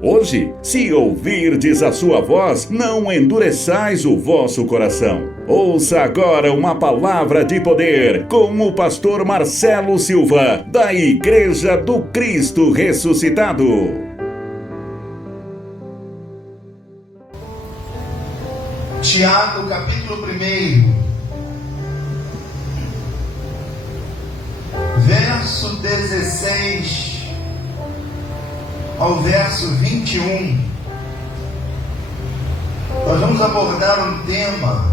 Hoje, se ouvirdes a sua voz, não endureçais o vosso coração. Ouça agora uma palavra de poder com o pastor Marcelo Silva, da Igreja do Cristo Ressuscitado. Tiago, capítulo 1, verso 16 ao verso 21. Nós vamos abordar um tema: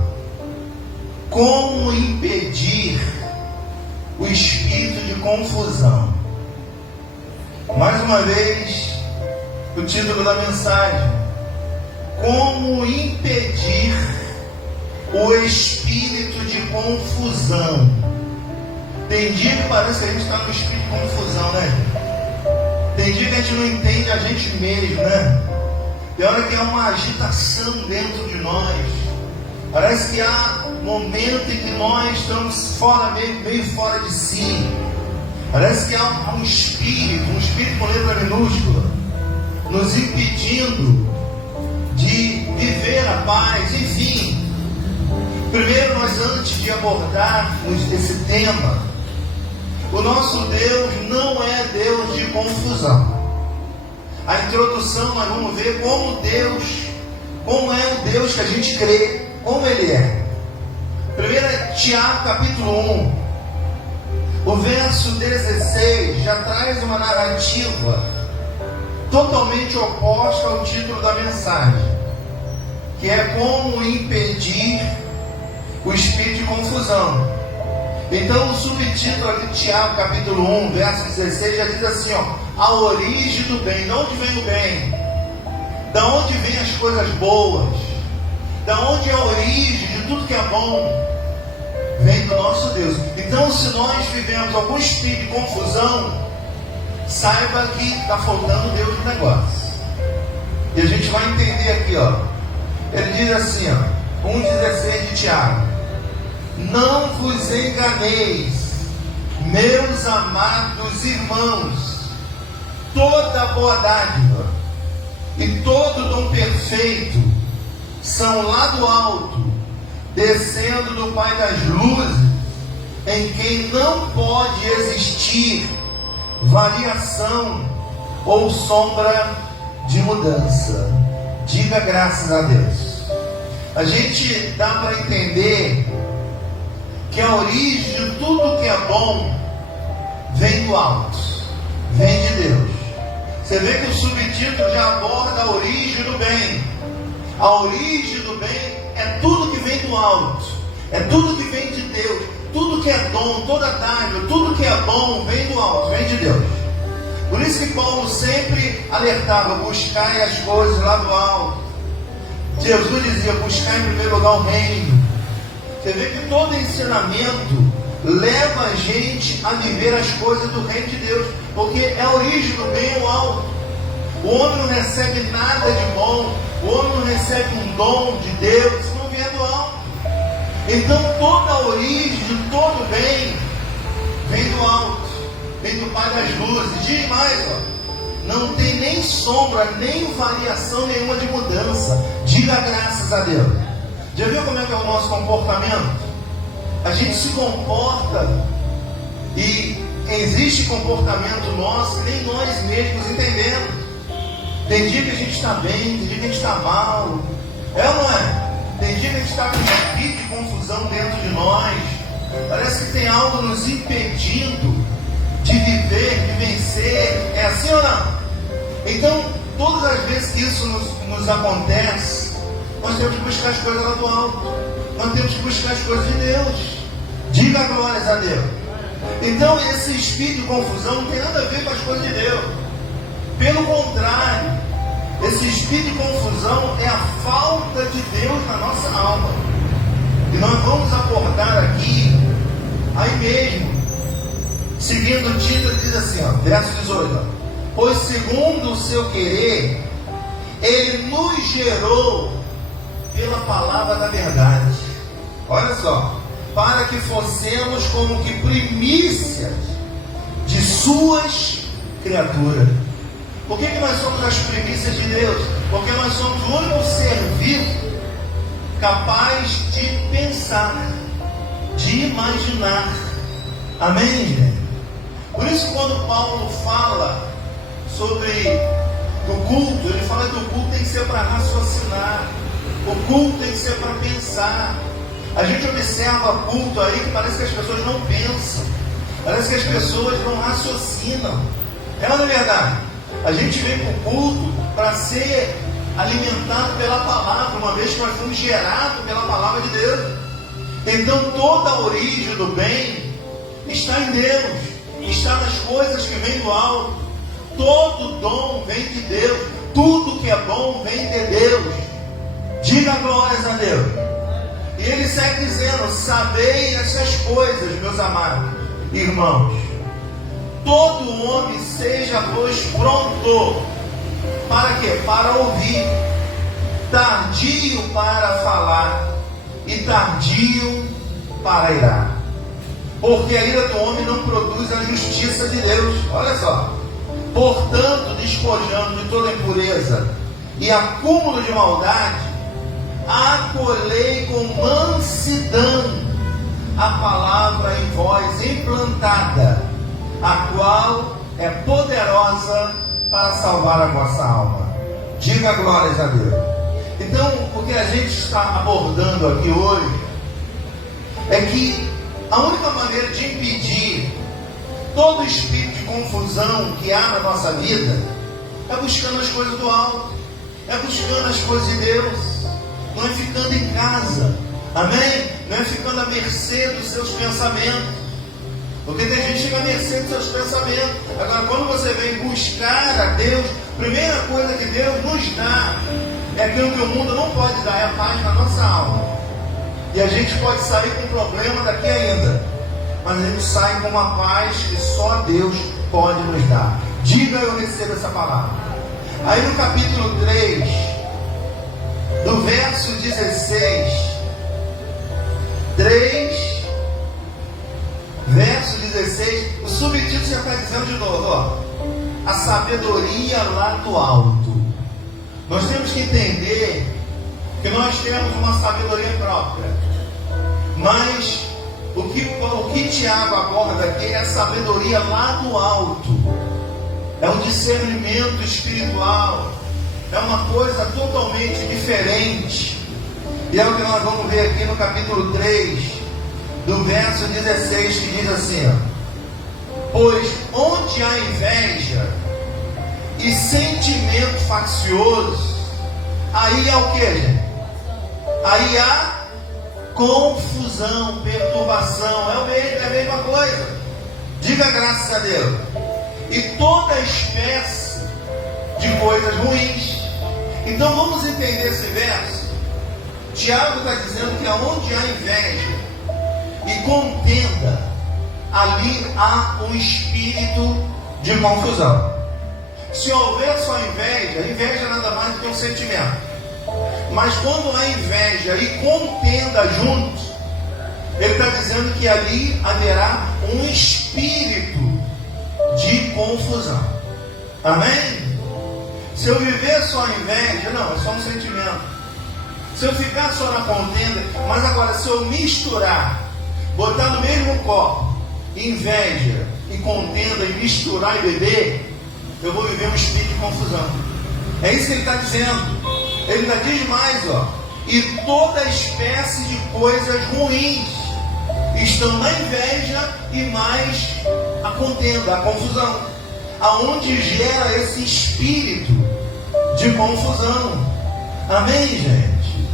como impedir o espírito de confusão. Mais uma vez, o título da mensagem: como impedir o espírito de confusão. Tem dia que parece que a gente está no espírito de confusão, né? Tem dia que a gente não entende a gente mesmo, né? Tem hora que há uma agitação dentro de nós. Parece que há momento em que nós estamos meio fora de si. Parece que há um espírito com letra minúscula, nos impedindo de viver a paz. Enfim, primeiro, nós, antes de abordarmos esse tema, o nosso Deus não é Deus de confusão. A introdução, nós vamos ver como é o Deus que a gente crê, como Ele é. Primeiro é Tiago, capítulo 1. O verso 16 já traz uma narrativa totalmente oposta ao título da mensagem, que é como impedir o espírito de confusão. Então, o subtítulo aqui de Tiago, capítulo 1, verso 16, já diz assim, a origem do bem. De onde vem o bem? Da onde vem as coisas boas? Da onde é a origem de tudo que é bom? Vem do nosso Deus. Então, se nós vivemos algum espírito de confusão, saiba que está faltando Deus no negócio. E a gente vai entender aqui, ele diz assim, 1,16 de Tiago: não vos enganeis, meus amados irmãos, toda boa dádiva e todo dom perfeito são lá do alto, descendo do Pai das luzes, em quem não pode existir variação ou sombra de mudança. Diga graças a Deus. A gente dá para entender que a origem de tudo que é bom vem do alto, vem de Deus. Você vê que o subtítulo já aborda a origem do bem. A origem do bem é tudo que vem do alto, é tudo que vem de Deus. Tudo que é dom, toda dádiva, tudo que é bom vem do alto, vem de Deus. Por isso que Paulo sempre alertava: buscai as coisas lá do alto. Jesus dizia: buscai em primeiro lugar o reino. Você vê que todo ensinamento leva a gente a viver as coisas do reino de Deus, porque é a origem do bem, o alto. O homem não recebe nada de bom, o homem não recebe um dom de Deus se não vier do alto. Então toda a origem de todo bem vem do alto, vem do Pai das luzes. Diz mais, não tem nem sombra, nem variação nenhuma de mudança. Diga graças a Deus. Já viu como é que é o nosso comportamento? A gente se comporta e existe comportamento nosso que nem nós mesmos entendemos. Tem dia que a gente está bem, tem dia que a gente está mal. É ou não é? Tem dia que a gente está com um espírito de confusão dentro de nós. Parece que tem algo nos impedindo de viver, de vencer. É assim ou não? Então, todas as vezes que isso nos acontece, nós temos que buscar as coisas lá do alto. Nós temos que buscar as coisas de Deus. Diga glórias a Deus. Então, esse espírito de confusão não tem nada a ver com as coisas de Deus. Pelo contrário, esse espírito de confusão é a falta de Deus na nossa alma. E nós vamos abordar aqui, aí mesmo, seguindo o título, diz assim, verso 18: pois segundo o seu querer, Ele nos gerou pela palavra da verdade. Olha só, para que fossemos como que primícias de suas criaturas. Por que nós somos as primícias de Deus? Porque nós somos o único ser vivo capaz de pensar, de imaginar. Amém, gente? Por isso, quando Paulo fala sobre o culto, ele fala que o culto tem que ser para raciocinar, o culto tem que ser para pensar. A gente observa culto aí que parece que as pessoas não pensam, parece que as pessoas não raciocinam. É ou não é verdade? A gente vem para o culto para ser alimentado pela palavra, uma vez que nós fomos gerados pela palavra de Deus. Então toda a origem do bem está em Deus, está nas coisas que vêm do alto. Todo dom vem de Deus, tudo que é bom vem de Deus. Diga glórias a Deus. E ele segue dizendo: sabei essas coisas, meus amados irmãos. Todo homem seja, pois, pronto. Para quê? Para ouvir, tardio para falar e tardio para irar. Porque a ira do homem não produz a justiça de Deus. Olha só. Portanto, despojando de toda impureza e acúmulo de maldade, acolhei com mansidão a palavra em vós implantada, a qual é poderosa para salvar a vossa alma. Diga glórias a Deus. Então, o que a gente está abordando aqui hoje é que a única maneira de impedir todo espírito de confusão que há na nossa vida é buscando as coisas do alto, é buscando as coisas de Deus, não é ficando em casa, amém? Não é ficando à mercê dos seus pensamentos, porque tem gente que fica à mercê dos seus pensamentos. Agora, quando você vem buscar a Deus, a primeira coisa que Deus nos dá é aquilo que o mundo não pode dar, é a paz na nossa alma. E a gente pode sair com problema daqui ainda, mas a gente sai com uma paz que só Deus pode nos dar. Diga: eu recebo essa palavra. Aí no capítulo 3, do verso 16, 3, verso 16, o subtítulo já está dizendo de novo, ó, a sabedoria lá do alto. Nós temos que entender que nós temos uma sabedoria própria, mas o que Tiago aborda aqui é a sabedoria lá do alto, é um discernimento espiritual, é uma coisa totalmente diferente. E é o que nós vamos ver aqui no capítulo 3, do verso 16, que diz assim, ó: pois onde há inveja e sentimento faccioso, aí há o que, gente? Aí há confusão, perturbação, é a mesma coisa. Diga graças a Deus. E toda espécie de coisas ruins. Então vamos entender esse verso. Tiago está dizendo que aonde há inveja e contenda, ali há um espírito de confusão. Se houver só inveja, inveja nada mais do que um sentimento. Mas quando há inveja e contenda juntos, ele está dizendo que ali haverá um espírito de confusão. Amém? Se eu viver só a inveja, não, é só um sentimento. Se eu ficar só na contenda, mas agora se eu misturar, botar no mesmo copo inveja e contenda, e misturar e beber, eu vou viver um espírito de confusão. É isso que ele está dizendo. Ele ainda diz mais, ó: e toda espécie de coisas ruins estão na inveja e mais a contenda, a confusão, aonde gera esse espírito de confusão. Amém, gente?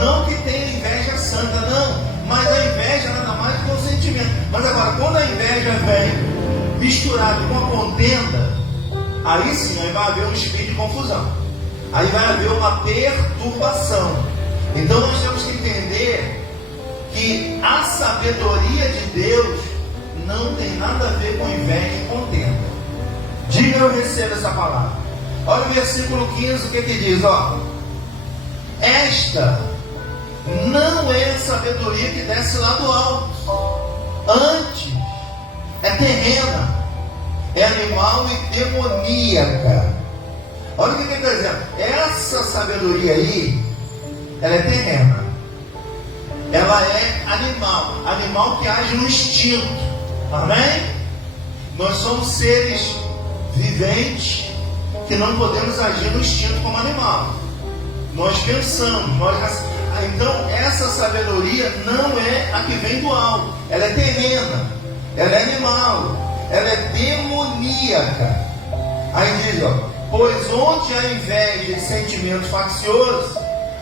Não que tenha inveja santa, não, mas a inveja nada mais que um sentimento. Mas agora, quando a inveja vem misturada com a contenda, aí sim, aí vai haver um espírito de confusão. Aí vai haver uma perturbação. Então nós temos que entender que a sabedoria de Deus não tem nada a ver com inveja e contenda. Diga: eu recebo essa palavra. Olha o versículo 15, o que diz, ó: esta não é a sabedoria que desce lá do alto, antes é terrena, é animal e demoníaca. Olha o que ele está dizendo. Essa sabedoria aí, ela é terrena. Ela é animal. Animal que age no instinto. Amém? Nós somos seres viventes que não podemos agir no instinto como animal. Nós pensamos, então essa sabedoria não é a que vem do alto. Ela é terrena, ela é animal, ela é demoníaca. Aí diz, pois onde há inveja e sentimentos facciosos,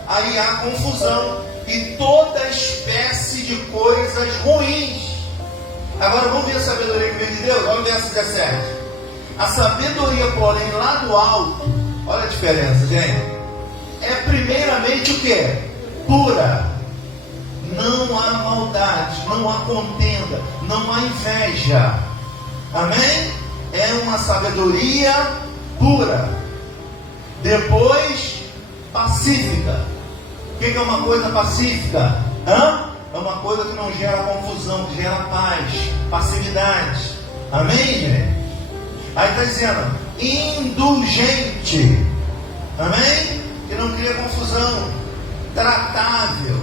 aí há confusão e toda espécie de coisas ruins. Agora vamos ver a sabedoria que vem de Deus. Olha o verso 17. A sabedoria, porém, lá do alto, olha a diferença, gente, é primeiramente o que? Pura. Não há maldade, não há contenda, não há inveja. Amém? É uma sabedoria pura. Depois, pacífica. O que é uma coisa pacífica? É uma coisa que não gera confusão, que gera paz, passividade. Amém, gente? Aí está dizendo, indulgente. Amém? Que não cria confusão. Tratável.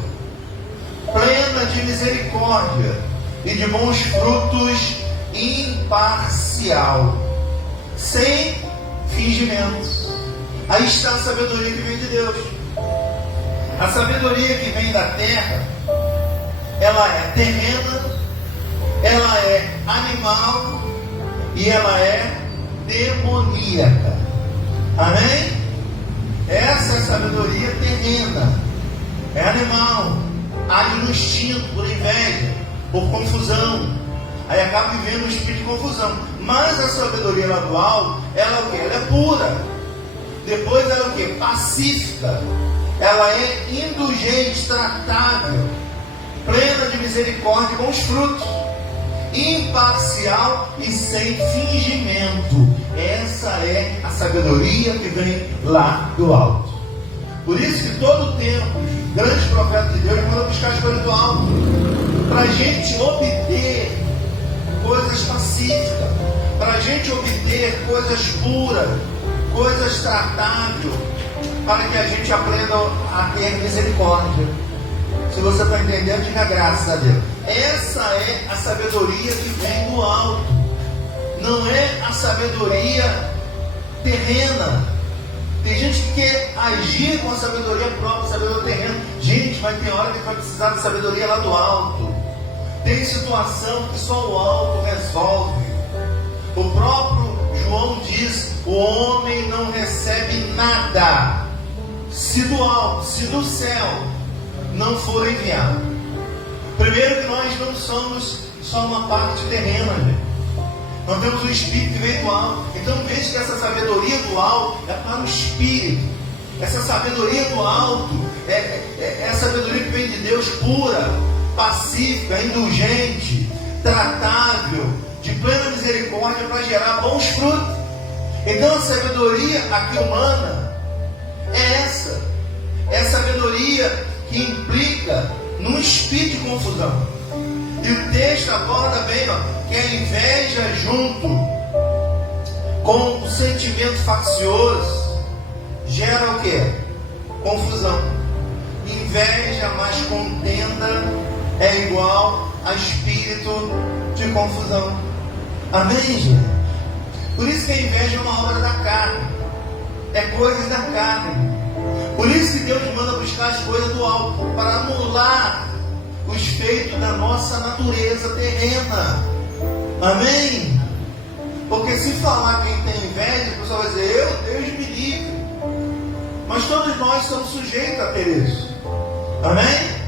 Plena de misericórdia e de bons frutos, imparcial. Sem fingimentos. Aí está a sabedoria que vem de Deus. A sabedoria que vem da terra, ela é terrena, ela é animal e ela é demoníaca. Amém? Essa é a sabedoria terrena, é animal, age no instinto, por inveja, por confusão. Aí acaba vivendo um espírito de confusão. Mas a sabedoria lá do alto, ela é o que? Ela é pura. Depois ela é o que? Pacífica. Ela é indulgente, tratável, plena de misericórdia e bons frutos, imparcial e sem fingimento. Essa é a sabedoria que vem lá do alto. Por isso que todo o tempo, os grandes profetas de Deus mandam buscar as coisas do alto, para a gente obter coisas pacíficas, para a gente obter coisas puras, coisas tratáveis, para que a gente aprenda a ter misericórdia. Se você está entendendo, diga graças a Deus. Essa é a sabedoria que vem do alto. Não é a sabedoria terrena. Tem gente que quer agir com a sabedoria própria, sabedoria terrena. Gente, mas tem hora que vai precisar de sabedoria lá do alto. Tem situação que só o alto resolve. O próprio João diz: o homem não recebe nada se do alto, se do céu não for enviado. Primeiro que nós não somos só uma parte terrena, gente. Nós temos um espírito que vem do alto. Então veja que essa sabedoria do alto é para o espírito. Essa sabedoria do alto é a sabedoria que vem de Deus, pura, pacífica, indulgente, tratável, de plena misericórdia, para gerar bons frutos. Então a sabedoria aqui humana é essa. É a sabedoria que implica num espírito de confusão. E o texto aborda bem, que a inveja junto com o sentimento faccioso gera o quê? Confusão. Inveja mais contenda é igual a espírito de confusão. Amém, gente? Por isso que a inveja é uma obra da carne. É coisas da carne. Por isso que Deus manda buscar as coisas do alto, para anular os feitos da nossa natureza terrena. Amém? Porque se falar quem tem inveja, o pessoal vai dizer: Deus me livre. Mas todos nós somos sujeitos a ter isso. Amém?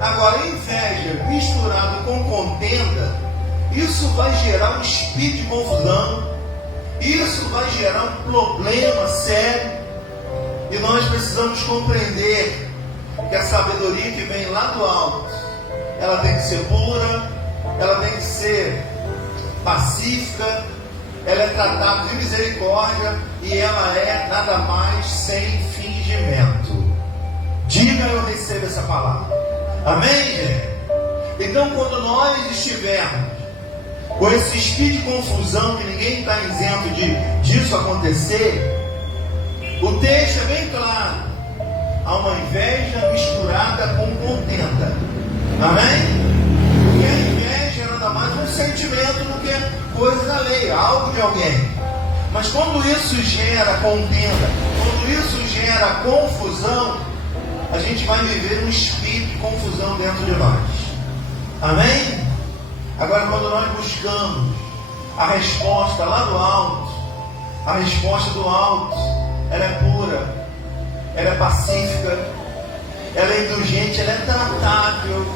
Agora, inveja misturada com contenda, isso vai gerar um espírito de confusão. Isso vai gerar um problema sério. E nós precisamos compreender que a sabedoria que vem lá do alto, ela tem que ser pura, ela tem que ser pacífica, ela é tratada de misericórdia e ela é nada mais sem fingimento. Diga: eu recebo essa palavra. Amém, gente? Então, quando nós estivermos com esse espírito de confusão, que ninguém está isento disso acontecer, O texto é bem claro. Há uma inveja misturada com contenda. Amém? Porque a inveja é nada mais um sentimento do que coisa alheia, algo de alguém. Mas quando isso gera contenda, quando isso gera confusão, a gente vai viver um espírito de confusão dentro de nós. Amém? Agora, quando nós buscamos a resposta lá do alto, a resposta do alto, ela é pura, ela é pacífica, ela é indulgente, ela é tratável,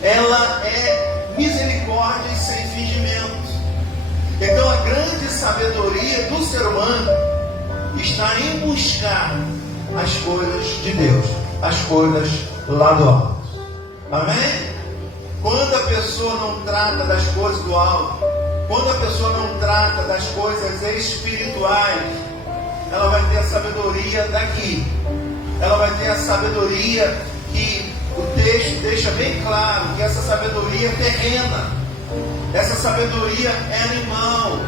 ela é misericórdia e sem fingimento. Então a grande sabedoria do ser humano está em buscar as coisas de Deus, as coisas lá do alto. Amém? Quando a pessoa não trata das coisas do alto, quando a pessoa não trata das coisas espirituais, ela vai ter a sabedoria daqui. Ela vai ter a sabedoria que o texto deixa bem claro, que essa sabedoria é terrena. Essa sabedoria é animal.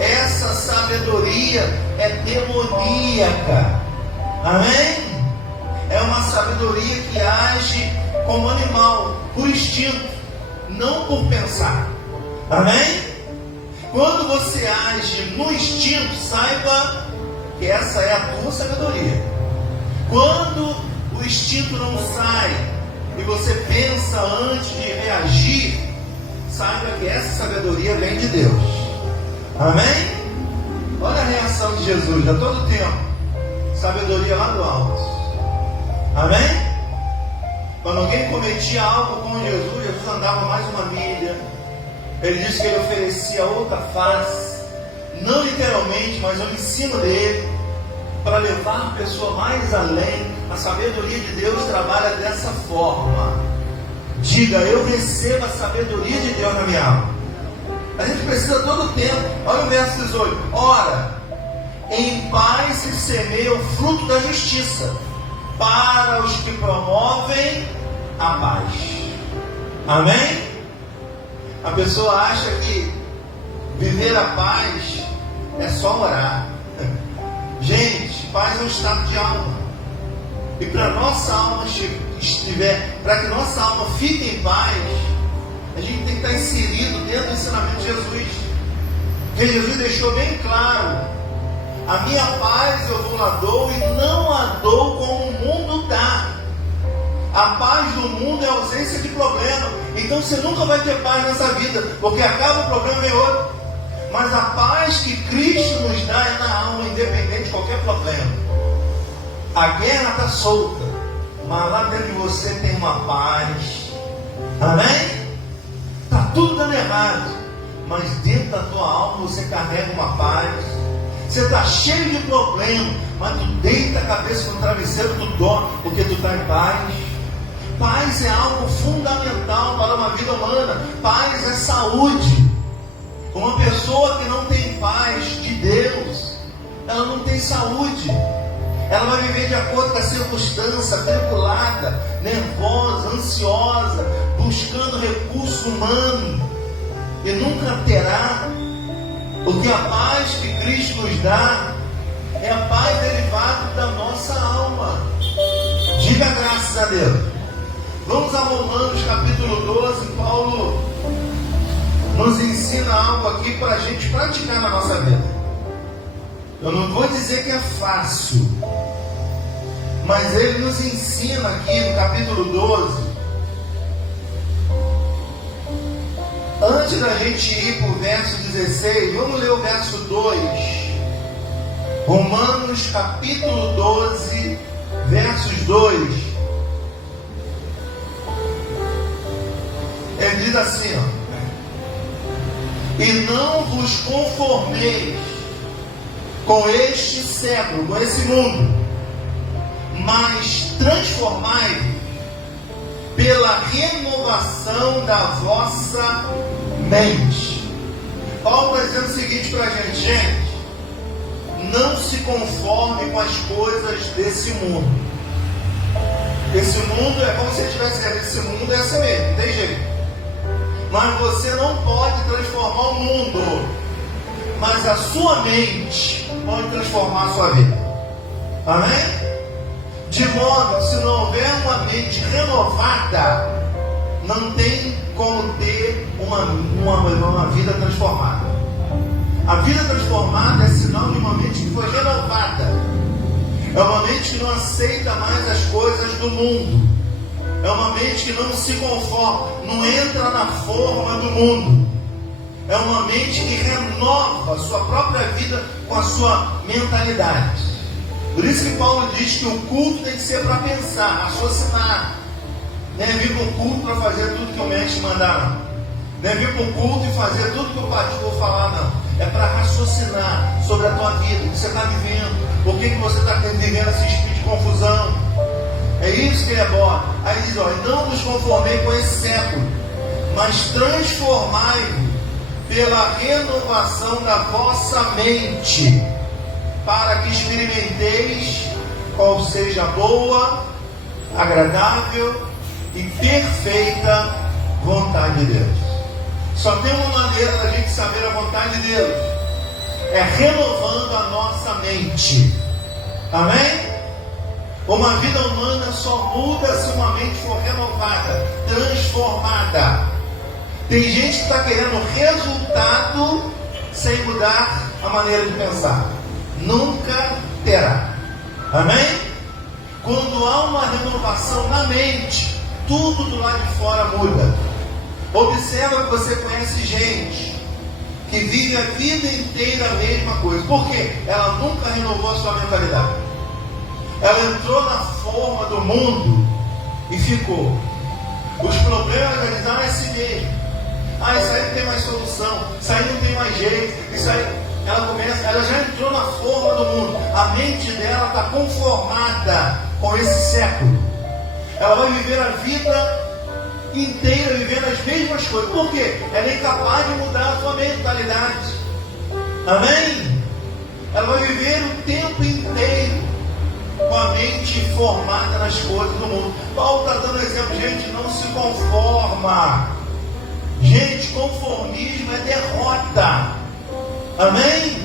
Essa sabedoria é demoníaca. Amém? É uma sabedoria que age como animal, por instinto, não por pensar. Amém? Quando você age no instinto, saiba que essa é a tua sabedoria. Quando o instinto não sai e você pensa antes de reagir, saiba que essa sabedoria vem de Deus. Amém? Olha a reação de Jesus a todo tempo. Sabedoria lá do alto. Amém? Quando alguém cometia algo com Jesus, Jesus andava mais uma milha. Ele disse que ele oferecia outra face. Não literalmente, mas o ensino dele, para levar a pessoa mais além. A sabedoria de Deus trabalha dessa forma. Diga, eu recebo a sabedoria de Deus na minha alma. A gente precisa todo o tempo. Olha o verso 18. Ora, em paz se semeia o fruto da justiça para os que promovem a paz. Amém? A pessoa acha que viver a paz é só orar. Gente, paz é um estado de alma. E para nossa alma estiver, para que nossa alma fique em paz, a gente tem que estar inserido dentro do ensinamento de Jesus. Porque Jesus deixou bem claro: a minha paz eu vou lá dou e não a dou como o mundo dá. A paz do mundo é a ausência de problema. Então você nunca vai ter paz nessa vida, porque acaba o problema e outro. Mas a paz que Cristo nos dá é na alma, independente de qualquer problema. A guerra está solta, mas lá dentro de você tem uma paz. Amém? Está tudo dando errado, mas dentro da tua alma você carrega uma paz. Você está cheio de problemas, mas tu deita a cabeça no travesseiro, tu dorme, porque tu está em paz. Paz é algo fundamental para uma vida humana. Paz é saúde. Uma pessoa que não tem paz de Deus, ela não tem saúde. Ela vai viver de acordo com a circunstância, atribulada, nervosa, ansiosa, buscando recurso humano, e nunca terá. Porque a paz que Cristo nos dá é a paz derivada da nossa alma. Diga graças a Deus. Vamos a Romanos capítulo 12. Paulo nos ensina algo aqui para a gente praticar na nossa vida. Eu não vou dizer que é fácil, mas ele nos ensina aqui no capítulo 12. Antes da gente ir para o verso 16, vamos ler o verso 2. Romanos capítulo 12, versos 2. Ele diz assim, ó: e não vos conformeis com este século, com esse mundo, mas transformai-vos pela renovação da vossa mente. Paulo está dizendo o seguinte para a gente: gente, não se conforme com as coisas desse mundo. Esse mundo é como se você estivesse dizendo, esse mundo é assim mesmo, não tem jeito. Mas você não pode transformar o mundo, mas a sua mente pode transformar a sua vida. Amém? De modo que se não houver uma mente renovada, não tem como ter uma vida transformada. A vida transformada é sinal de uma mente que foi renovada. É uma mente que não aceita mais as coisas do mundo. É uma mente que não se conforma, não entra na forma do mundo. É uma mente que renova a sua própria vida com a sua mentalidade. Por isso que Paulo diz que o culto tem que ser para pensar, raciocinar. Não é vir para o culto para fazer tudo que o mestre mandar, não. Não é vir para o culto e fazer tudo que o pastor falar, não. É para raciocinar sobre a tua vida, o que você está vivendo, por que você está vivendo esse espírito de confusão. É isso que ele aborda. Aí ele diz, não nos conformei com esse século, mas transformai-vos pela renovação da vossa mente, para que experimenteis qual seja a boa, agradável e perfeita vontade de Deus. Só tem uma maneira da gente saber a vontade de Deus, é renovando a nossa mente. Amém? Uma vida humana só muda se uma mente for renovada, transformada. Tem gente que está querendo resultado sem mudar a maneira de pensar. Nunca terá. Amém? Quando há uma renovação na mente, tudo do lado de fora muda. Observa que você conhece gente que vive a vida inteira a mesma coisa. Por quê? Ela nunca renovou a sua mentalidade. Ela entrou na forma do mundo e ficou. Os problemas realizaram é si mesmo. Isso aí não tem mais solução, isso aí não tem mais jeito, isso aí. Ela já entrou na forma do mundo. A mente dela está conformada com esse século. Ela vai viver a vida inteira vivendo as mesmas coisas. Por quê? Ela é incapaz de mudar a sua mentalidade. Amém? Ela vai viver o tempo inteiro com a mente formada nas coisas do mundo. Paulo está dando exemplo. Gente, não se conforma. Gente, conformismo é derrota. Amém?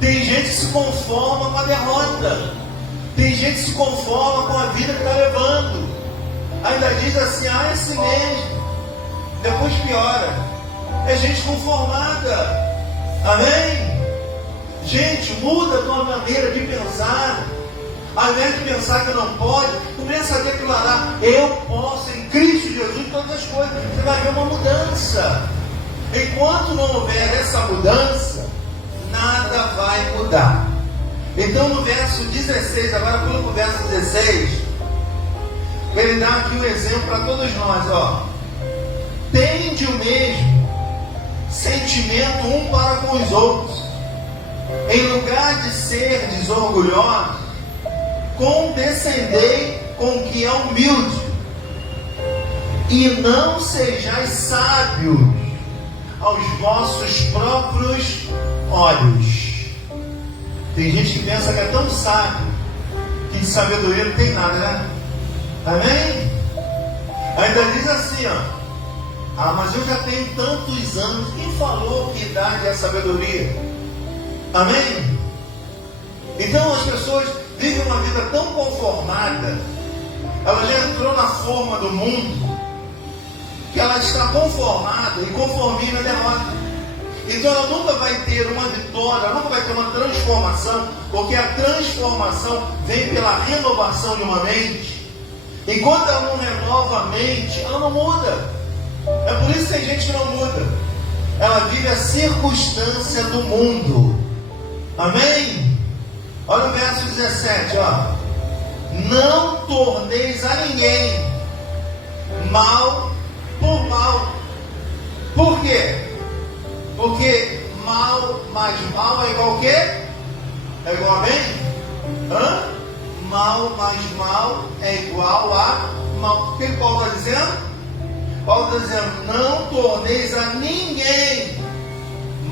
Tem gente que se conforma com a derrota. Tem gente que se conforma com a vida que está levando. Ainda diz assim, é assim mesmo. Depois piora. É gente conformada. Amém? Gente, muda a tua maneira de pensar. Ao invés de pensar que não pode, começa a declarar, eu posso em Cristo Jesus todas as coisas. Você vai ver uma mudança. Enquanto não houver essa mudança, nada vai mudar. Então no verso 16, agora pula para o verso 16, ele dá aqui um exemplo para todos nós. Tende o mesmo sentimento um para com os outros. Em lugar de ser desorgulhosos, condescendei com o que é humilde, e não sejais sábios aos vossos próprios olhos. Tem gente que pensa que é tão sábio, que de sabedoria não tem nada, né? Amém? Ainda diz assim, mas eu já tenho tantos anos. Quem falou que idade é sabedoria? Amém? Então as pessoas vivem uma vida tão conformada, ela já entrou na forma do mundo, que ela está conformada, e conformismo é derrota. Então ela nunca vai ter uma vitória, ela nunca vai ter uma transformação, porque a transformação vem pela renovação de uma mente. Enquanto ela não renova a mente, ela não muda. É por isso que tem gente que não muda. Ela vive a circunstância do mundo. Amém? Olha o verso 17, não torneis a ninguém mal por mal. Por quê? Porque mal mais mal é igual a quê? É igual a bem? Mal mais mal é igual a mal. O que Paulo está dizendo? Paulo está dizendo, não torneis a ninguém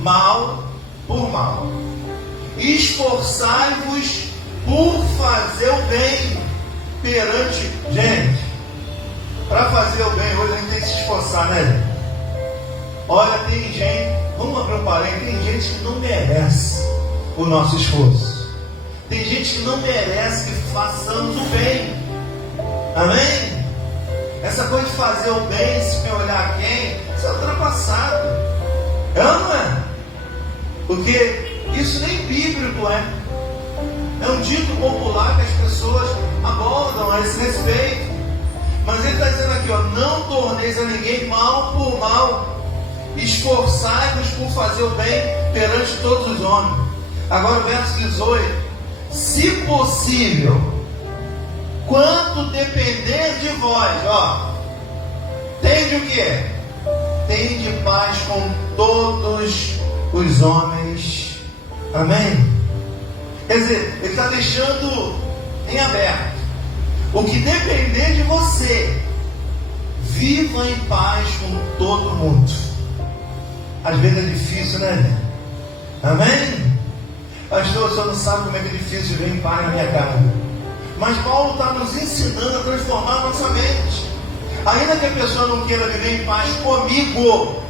mal por mal. Esforçai-vos por fazer o bem perante. Gente, para fazer o bem hoje a gente tem que se esforçar, né? Olha, tem gente, vamos abrir um parênteses, tem gente que não merece o nosso esforço. Tem gente que não merece que façamos o bem. Amém? Essa coisa de fazer o bem sem olhar quem, isso é ultrapassado. É ou não é? Porque isso nem bíblico é. É um dito popular que as pessoas abordam a esse respeito. Mas ele está dizendo aqui, ó, não torneis a ninguém mal por mal. Esforçai-vos por fazer o bem perante todos os homens. Agora o verso 18. Se possível, quanto depender de vós, ó, tende o quê? Tende paz com todos os homens. Amém? Quer dizer, ele está deixando em aberto. O que depender de você, viva em paz com todo mundo. Às vezes é difícil, né? Amém? Pastor, o senhor não sabe como é que é difícil viver em paz na minha casa. Mas Paulo está nos ensinando a transformar a nossa mente. Ainda que a pessoa não queira viver em paz comigo,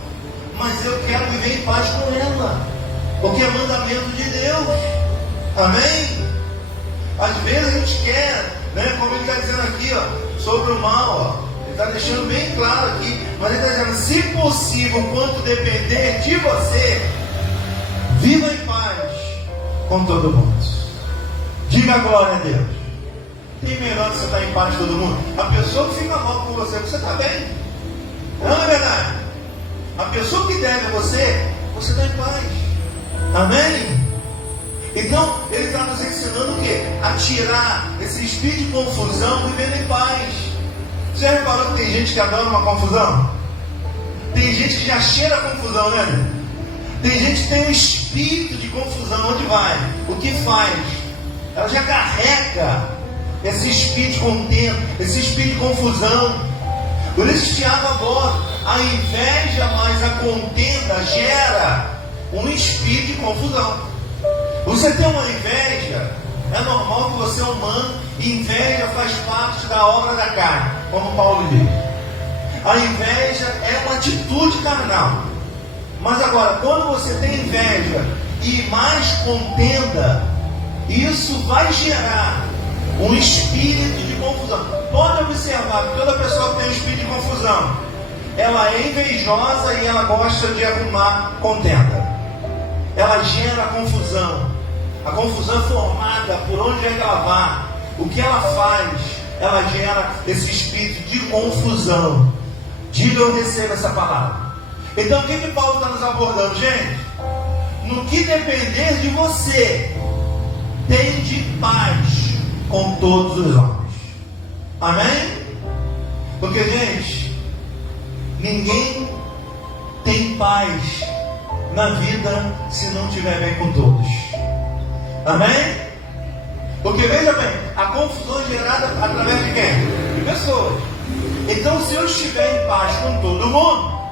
mas eu quero viver em paz com ela, porque é mandamento de Deus. Amém? Às vezes a gente quer, né, como ele está dizendo aqui, ó, sobre o mal, ó, ele está deixando bem claro aqui, mas ele está dizendo, se possível, quanto depender de você, viva em paz com todo mundo. Diga a glória a Deus. Tem melhor que você estar em paz com todo mundo? A pessoa que fica mal com você está bem. Não é verdade? A pessoa que deve a você está em paz. Amém? Então, ele está nos ensinando o quê? A tirar esse espírito de confusão, vivendo em paz. Você já reparou que tem gente que adora uma confusão? Tem gente que já cheira a confusão, né? Tem gente que tem um espírito de confusão. Onde vai? O que faz? Ela já carrega esse espírito de contenda, esse espírito de confusão. Por isso Tiago aborda: a inveja mais a contenda gera um espírito de confusão. Você tem uma inveja, é normal que você é humano, e inveja faz parte da obra da carne, como Paulo diz. A inveja é uma atitude carnal. Mas agora, quando você tem inveja e mais contenda, isso vai gerar um espírito de confusão. Pode observar que toda pessoa que tem um espírito de confusão, ela é invejosa e ela gosta de arrumar contenda. Ela gera confusão. A confusão é formada por onde é que ela vai. O que ela faz, ela gera esse espírito de confusão. Diga, eu recebo essa palavra. Então o que Paulo está nos abordando, gente? No que depender de você, tende paz com todos os homens. Amém? Porque, gente, ninguém tem paz na vida se não estiver bem com todos. Amém? Porque, veja bem, a confusão é gerada através de quem? De pessoas. Então, se eu estiver em paz com todo mundo,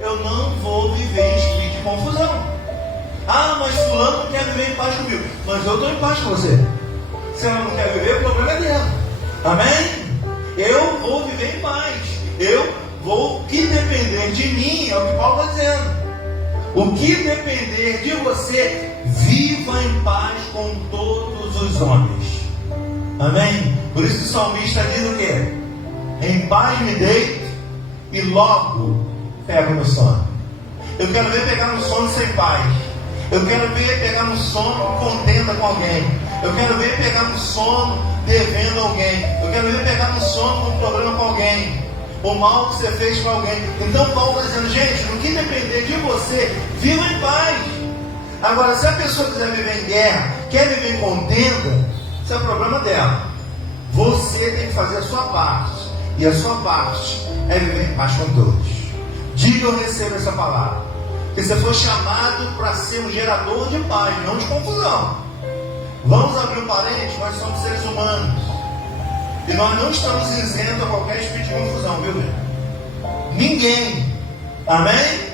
eu não vou viver em espírito de confusão. Ah, mas fulano não quer viver em paz comigo. Mas eu estou em paz com você. Se ela não quer viver, o problema é dela. Amém? Eu vou viver em paz. Eu vou, o que depender de mim, é o que Paulo está dizendo. O que depender de você, viva em paz com todos os homens. Amém? Por isso o salmista diz o quê? Em paz me deito e logo pego no sono. Eu quero ver pegar no sono sem paz. Eu quero ver pegar no sono contenda com alguém. Eu quero ver pegar no sono devendo alguém. Eu quero ver pegar no sono com um problema com alguém. O mal que você fez com alguém. Então Paulo está dizendo, gente, no que depender de você, viva em paz. Agora, se a pessoa quiser viver em guerra, quer viver em contenda, isso é o problema dela. Você tem que fazer a sua parte. E a sua parte é viver em paz com todos. Diga, eu recebo essa palavra. Que você foi chamado para ser um gerador de paz, não de confusão. Vamos abrir um parênteses, nós somos seres humanos. E nós não estamos isentos a qualquer espírito de confusão, viu, Deus? Ninguém. Amém?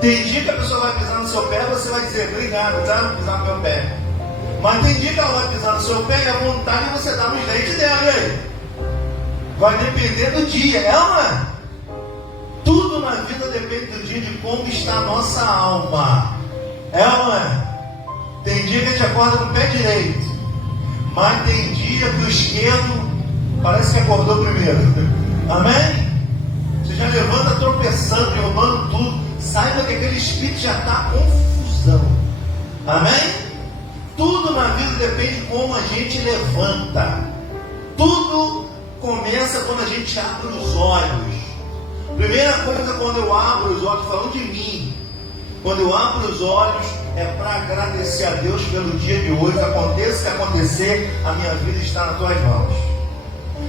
Tem dia que a pessoa vai pisar no seu pé, você vai dizer, obrigado, tá? Pisar no meu pé. Mas tem dia que ela vai pisar no seu pé e a vontade você dá nos dentes dela, e aí? Vai depender do dia, é ou não é? Tudo na vida depende do dia, de como está a nossa alma. É ou não é? Tem dia que a gente acorda com o pé direito, mas tem dia que o esquerdo parece que acordou primeiro. Amém? Você já levanta tropeçando, derrubando tudo. Saiba que aquele espírito já está confusão. Amém? Tudo na vida depende de como a gente levanta. Tudo começa quando a gente abre os olhos. Primeira coisa, quando eu abro os olhos, falando de mim, quando eu abro os olhos, é para agradecer a Deus pelo dia de hoje. Aconteça o que acontecer, a minha vida está nas tuas mãos.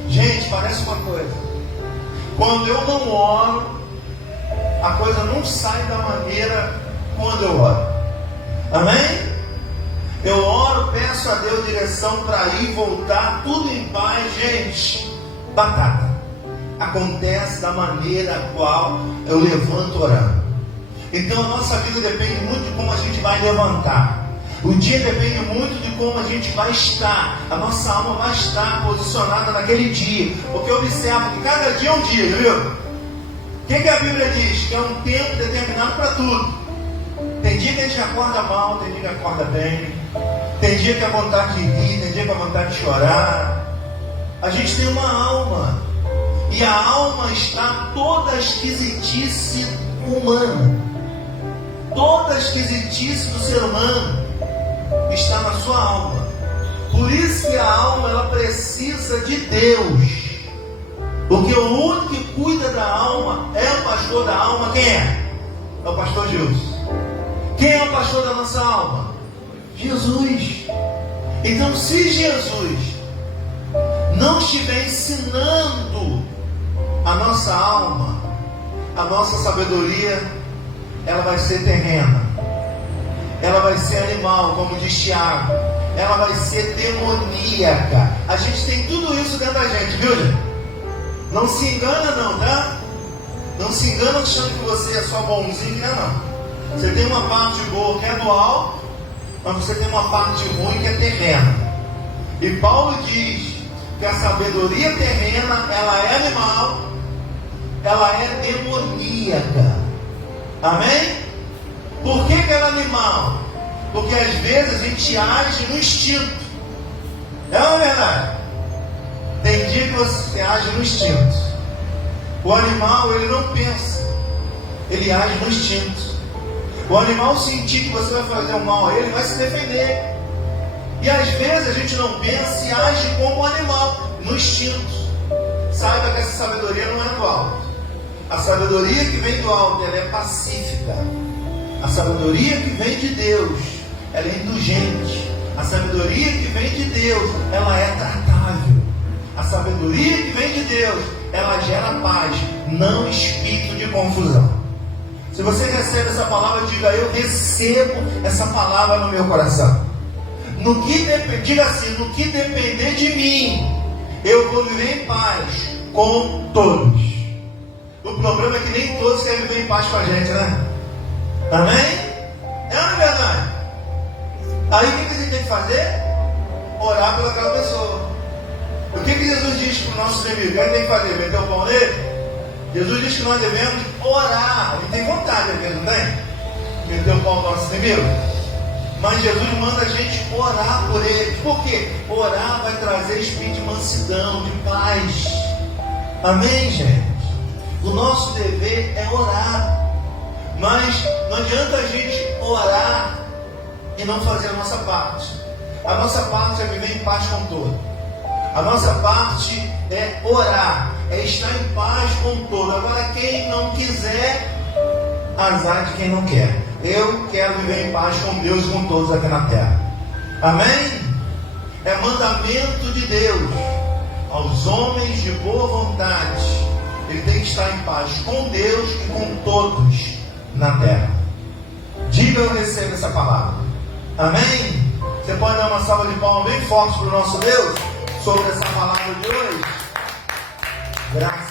Gente, parece uma coisa. Quando eu não oro, a coisa não sai da maneira quando eu oro. Amém? Eu oro, peço a Deus direção para ir e voltar, tudo em paz, gente. Batata. Acontece da maneira a qual eu levanto orando. Então a nossa vida depende muito de como a gente vai levantar. O dia depende muito de como a gente vai estar. A nossa alma vai estar posicionada naquele dia. Porque observa que cada dia é um dia, viu? O que a Bíblia diz? Que é um tempo determinado para tudo. Tem dia que a gente acorda mal, tem dia que acorda bem. Tem dia que a vontade de rir, tem dia que a vontade de chorar. A gente tem uma alma. E a alma está toda esquisitice humana. Toda esquisitice do ser humano está na sua alma. Por isso que a alma, ela precisa de Deus. Porque o único que cuida da alma é o pastor da alma. Quem é? É o pastor Jesus. Quem é o pastor da nossa alma? Jesus. Então, se Jesus não estiver ensinando a nossa alma, a nossa sabedoria, ela vai ser terrena, ela vai ser animal, como diz Tiago, ela vai ser demoníaca. A gente tem tudo isso dentro da gente, viu, gente? Não se engana não, tá? Não se engana achando que você é só bonzinho, não. Você tem uma parte boa que é do alto, mas você tem uma parte ruim que é terrena. E Paulo diz que a sabedoria terrena, ela é animal, ela é demoníaca. Amém? Por que ela é animal? Porque às vezes a gente age no instinto. É uma verdade? Tem dia que você age no instinto. O animal, ele não pensa, ele age no instinto. O animal sentir que você vai fazer um mal a ele, vai se defender. E às vezes a gente não pensa e age como um animal, no instinto. Saiba que essa sabedoria não é do alto. A sabedoria que vem do alto, ela é pacífica. A sabedoria que vem de Deus, ela é indulgente. A sabedoria que vem de Deus, ela é tratável. A sabedoria que vem de Deus, ela gera paz, não espírito de confusão. Se você recebe essa palavra, diga: eu recebo essa palavra no meu coração. Diga assim: no que depender de mim, eu vou viver em paz com todos. O problema é que nem todos querem viver em paz com a gente, né? Amém? É uma verdade. Aí o que a gente tem que fazer? Orar pelaquela pessoa. O que Jesus diz para o nosso inimigo? O que a gente tem que fazer? Meter o pau nele? Jesus diz que nós devemos orar. A gente tem vontade, não tem? Meter o pau no nosso inimigo. Mas Jesus manda a gente orar por ele. Por quê? Orar vai trazer espírito de mansidão, de paz. Amém, gente? O nosso dever é orar. Mas não adianta a gente orar e não fazer a nossa parte. A nossa parte é viver em paz com todo. A nossa parte é orar, é estar em paz com todo. Agora, quem não quiser, azar de quem não quer. Eu quero viver em paz com Deus e com todos aqui na terra. Amém? É mandamento de Deus aos homens de boa vontade. Ele tem que estar em paz com Deus e com todos na terra. Diga: eu recebo essa palavra. Amém? Você pode dar uma salva de palmas bem forte para o nosso Deus sobre essa palavra de hoje? Graças